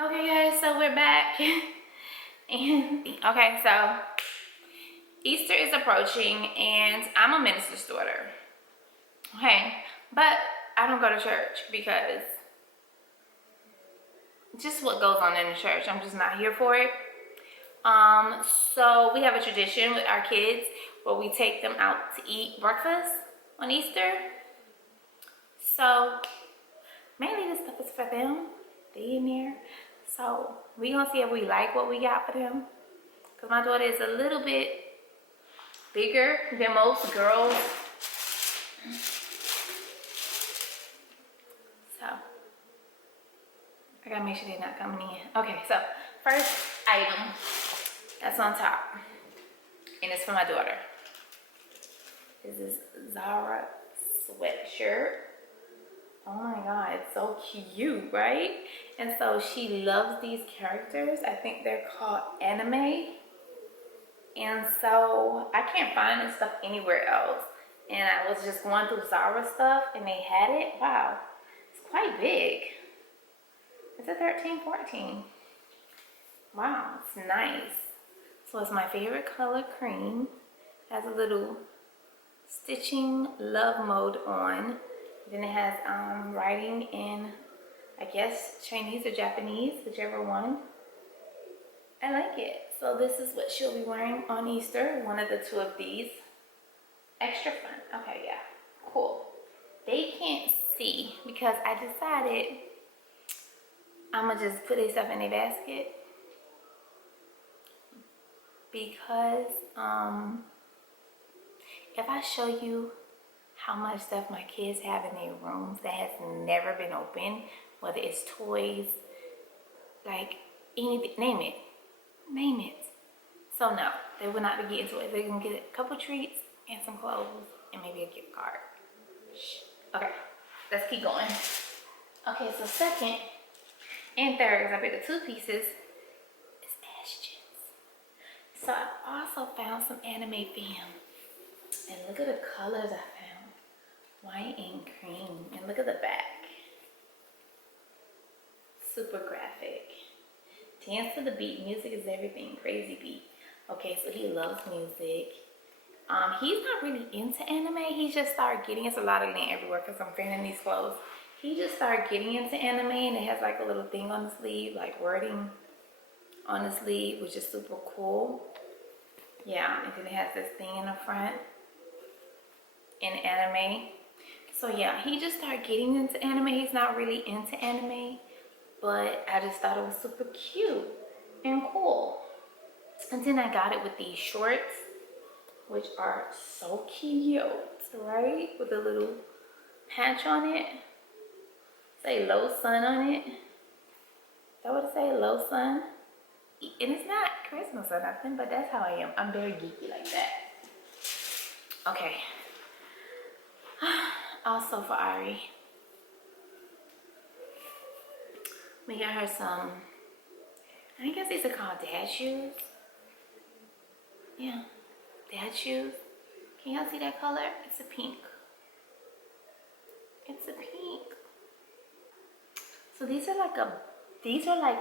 Okay guys, so we're back. And okay, so Easter is approaching and I'm a minister's daughter. Okay, but I don't go to church because just what goes on in the church, I'm just not here for it. So we have a tradition with our kids where we take them out to eat breakfast on Easter. So mainly this stuff is for them. They in there. So we gonna see if we like what we got for them. Cause my daughter is a little bit bigger than most girls. So I gotta make sure they're not coming in. Okay, so first item that's on top, and it's for my daughter. Is this Zara sweatshirt. Oh my god, it's so cute, right? And so she loves these characters. I think they're called anime. And so I can't find this stuff anywhere else. And I was just going through Zara stuff and they had it. Wow, it's quite big. It's a 13, 14. Wow, it's nice. So it's my favorite color, cream. Has a little stitching love mode on. Then it has writing in, I guess, Chinese or Japanese, whichever one. I like it. So this is what she'll be wearing on Easter. One of the two of these. Extra fun. Okay, yeah. Cool. They can't see because I decided I'm going to just put this stuff in a basket. Because if I show you how much stuff my kids have in their rooms that has never been opened, whether it's toys, like anything, name it. So no, they will not be getting toys. They're gonna get a couple treats and some clothes and maybe a gift card. Okay, let's keep going. Okay, so second and third, because I picked the two pieces, is Ashton's. So I also found some anime film. And look at the colors I found. White and cream. And look at the back. Super graphic. Dance to the beat. Music is everything. Crazy beat. Okay, so he loves music. He's not really into anime. He just started getting, it's a lot of lint everywhere because I'm fanning these clothes. He just started getting into anime and it has like a little thing on the sleeve, like wording on the sleeve, which is super cool. Yeah, and then it has this thing in the front in anime. So yeah, he just started getting into anime. He's not really into anime, but I just thought it was super cute and cool. And then I got it with these shorts, which are so cute, right? With a little patch on it. Say low sun on it. Is that what it say? Low sun? And it's not Christmas or nothing, but that's how I am. I'm very geeky like that. Okay. Also for Ari, we got her some, I guess these are called dad shoes. Yeah, dad shoes. Can y'all see that color? It's a pink. It's a pink. So these are like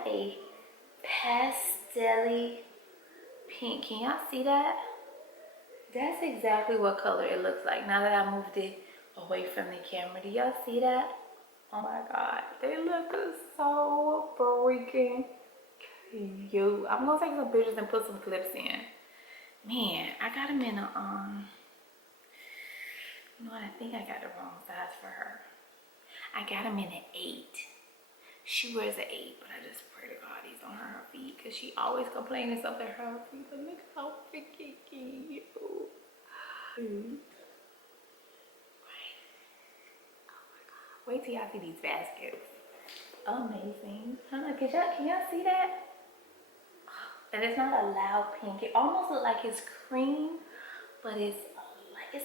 a pastel-y pink. Can y'all see that? That's exactly what color it looks like now that I moved it away from the camera. Do y'all see that? Oh my god, they look so freaking cute. I'm gonna take some pictures and put some clips in. Man, I got them in a you know what, I think I got the wrong size for her. I got them in an 8. She wears an 8, but I just pray to God these on her feet because she always complaining something her feet. But look how freaking cute. Wait till y'all see these baskets. Amazing. Can y'all see that? And it's not a loud pink. It almost looks like it's cream, but it's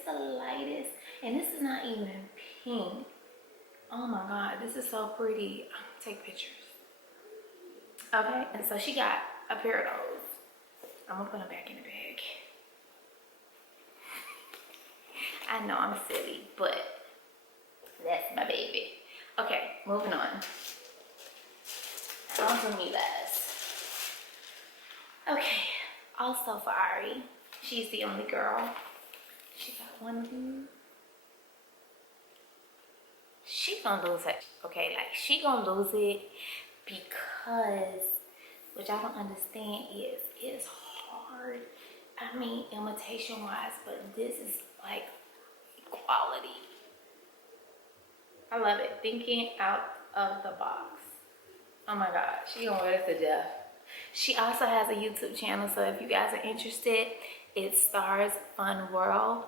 the lightest. And this is not even pink. Oh my god, this is so pretty. Take pictures. Okay, and so she got a pair of those. I'm gonna put them back in the bag. I know I'm silly, but that's my baby. Okay, moving on. On to me last. Okay, also for Ari. She's the only girl. She got one of these. She gonna lose it. Okay, like she gonna lose it because, which I don't understand, is it's hard. I mean, imitation wise, but this is like quality. I love it. Thinking out of the box. Oh my God, she gonna wear this to death. She also has a YouTube channel, so if you guys are interested, it's Stars Fun World.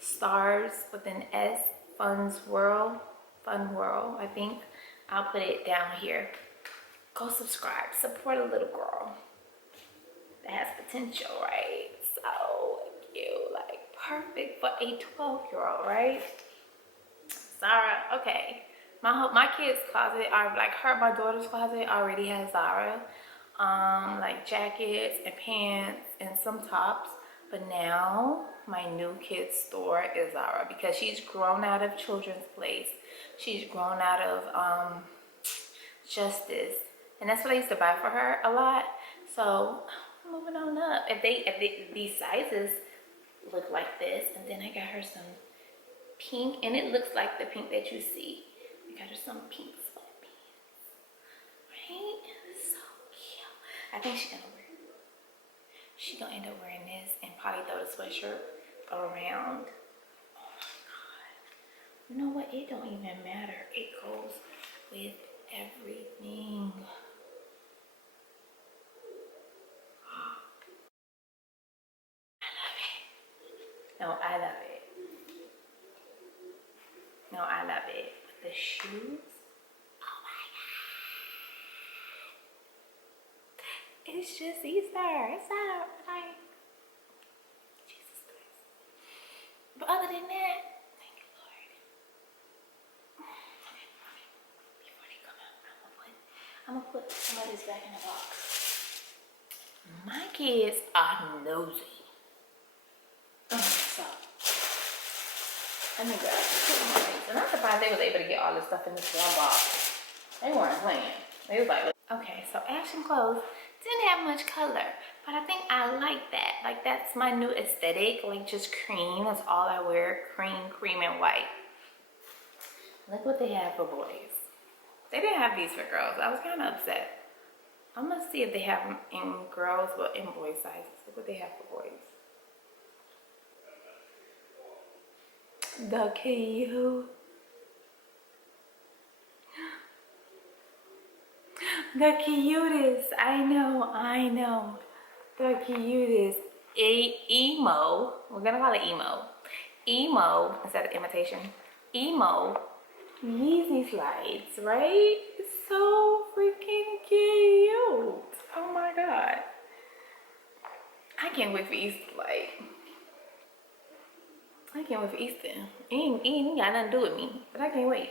Stars with an S, Fun World, I think. I'll put it down here. Go subscribe, support a little girl that has potential, right? So cute, like perfect for a 12-year-old, right? Zara, okay. My kids' closet are like my daughter's closet already has Zara. Like jackets and pants and some tops. But now my new kids store is Zara because she's grown out of Children's Place. She's grown out of Justice. And that's what I used to buy for her a lot. So moving on up. If these sizes look like this, and then I got her some pink, and it looks like the pink that you see. I got her some pink sweatpants. Right? So cute. I think she's gonna end up wearing this and probably throw the sweatshirt around. Oh my God. You know what? It don't even matter. It goes with everything. I love it. No, I love it. The shoes. Oh my God. It's just Easter. It's not like Jesus Christ. But other than that, thank you, Lord. Okay. Before they come out, I'm gonna put some of this back in the box. My kids are nosy. So let me grab two more things. And I'm surprised they was able to get all this stuff in this one box. They weren't playing. They was like, okay, so Action Clothes didn't have much color, but I think I like that. Like that's my new aesthetic, like just cream. That's all I wear, cream and white. Look what they have for boys. They didn't have these for girls. I was kind of upset. I'm gonna see if they have them in girls, but in boy sizes. Look what they have for boys. The cute. The cutest. I know. The cutest. Emo. We're gonna call it emo. Emo instead of imitation. Emo Yeezy slides, right? It's so freaking cute. Oh my God. I can't wait for Easter. Like, I can't wait for Easter. Ain't got nothing to do with me, but I can't wait.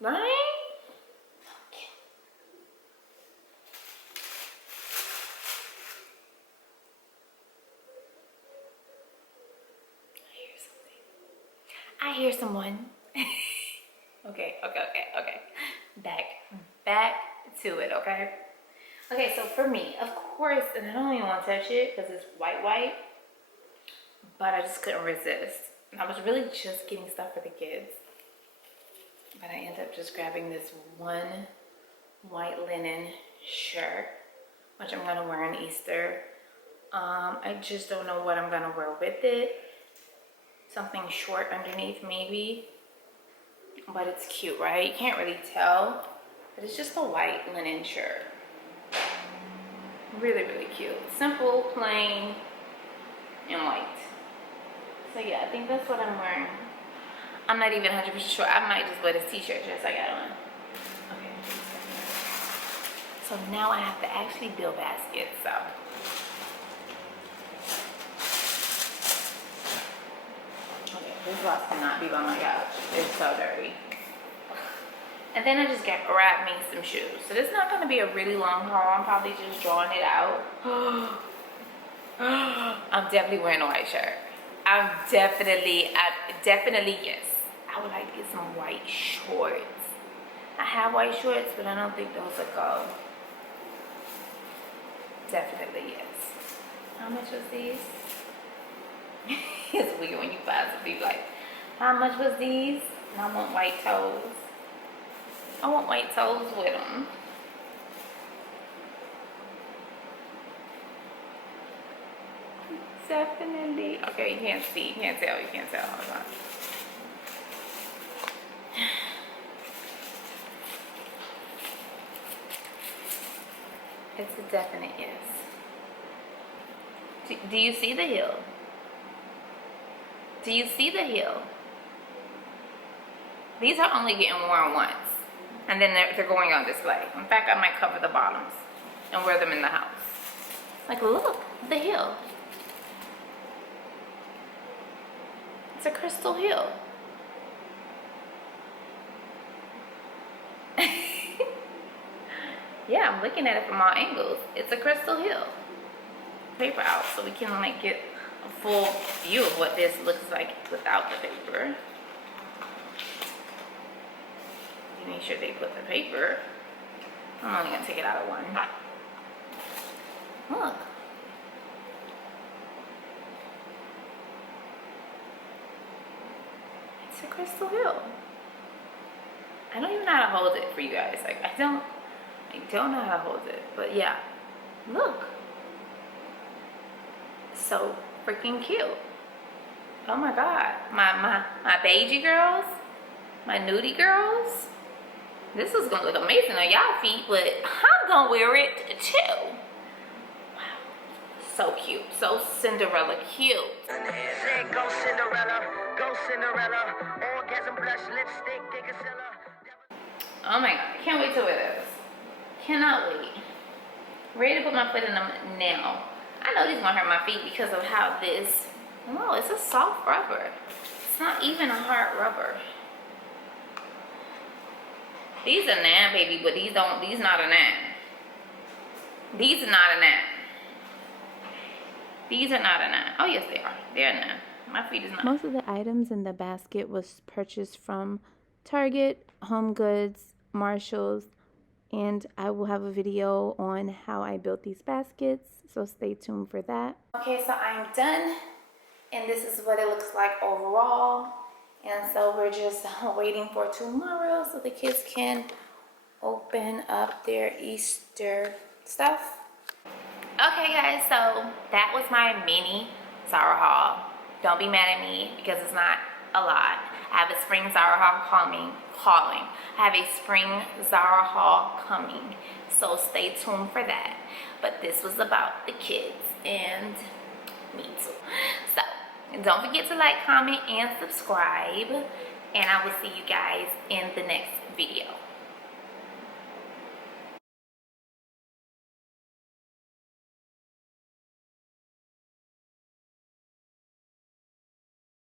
Right? I hear someone. Okay. Back to it, okay? Okay, so for me, of course, and I don't even want to touch it because it's white, but I just couldn't resist. And I was really just getting stuff for the kids, but I ended up just grabbing this one white linen shirt, which I'm gonna wear on Easter. I just don't know what I'm gonna wear with it. Something short underneath maybe, but it's cute, right? You can't really tell, but it's just a white linen shirt. Really, really cute. Simple, plain, and white. So yeah, I think that's what I'm wearing. I'm not even 100% sure. I might just wear this t-shirt dress I got on. Okay. So now I have to actually build baskets, so. Okay, this box cannot be by my couch. It's so dirty. And then I just grabbed me some shoes. So this is not gonna be a really long haul. I'm probably just drawing it out. I'm definitely wearing a white shirt. Definitely, yes. I would like to get some white shorts. I have white shorts, but I don't think those will go. Definitely yes. How much was these? It's weird when you buy something like, how much was these? And I want white toes. I want white toes with them. Definitely. Okay, you can't see, you can't tell, you can't tell. Hold on. It's a definite yes. Do you see the heel? Do you see the heel? These are only getting worn once. And then they're going on display. In fact, I might cover the bottoms and wear them in the house. Like, look, the heel. It's a crystal heel. Yeah, I'm looking at it from all angles. It's a crystal heel. Paper out so we can like get a full view of what this looks like without the paper. You make sure they put the paper. I'm only gonna take it out of one. Look. It's a crystal heel. I don't even know how to hold it for you guys. Like I don't know how to hold it, but yeah, look, so freaking cute. Oh my god, my beigey girls, my nudie girls, this is gonna look amazing on y'all feet, but I'm gonna wear it too. Wow, so cute, so Cinderella cute. Go Cinderella, go Cinderella, orgasm blush, lipstick, oh my god, I can't wait to wear this. Cannot wait. Ready to put my foot in them now. I know these gonna hurt my feet because of how this, no, it's a soft rubber. It's not even a hard rubber. These are 9, baby, but these not a 9. These are not a 9. These are not a 9. Oh yes they are. They're a 9. My feet is not. Most of the items in the basket was purchased from Target, Home Goods, Marshalls, and I will have a video on how I built these baskets, so stay tuned for that. Okay, so I'm done, and this is what it looks like overall. And so we're just waiting for tomorrow so the kids can open up their Easter stuff. Okay guys, so that was my mini Zara haul. Don't be mad at me because it's not a lot. I have a spring Zara haul calling. I have a spring Zara haul coming, so stay tuned for that. But this was about the kids and me too. So don't forget to like, comment, and subscribe, and I will see you guys in the next video.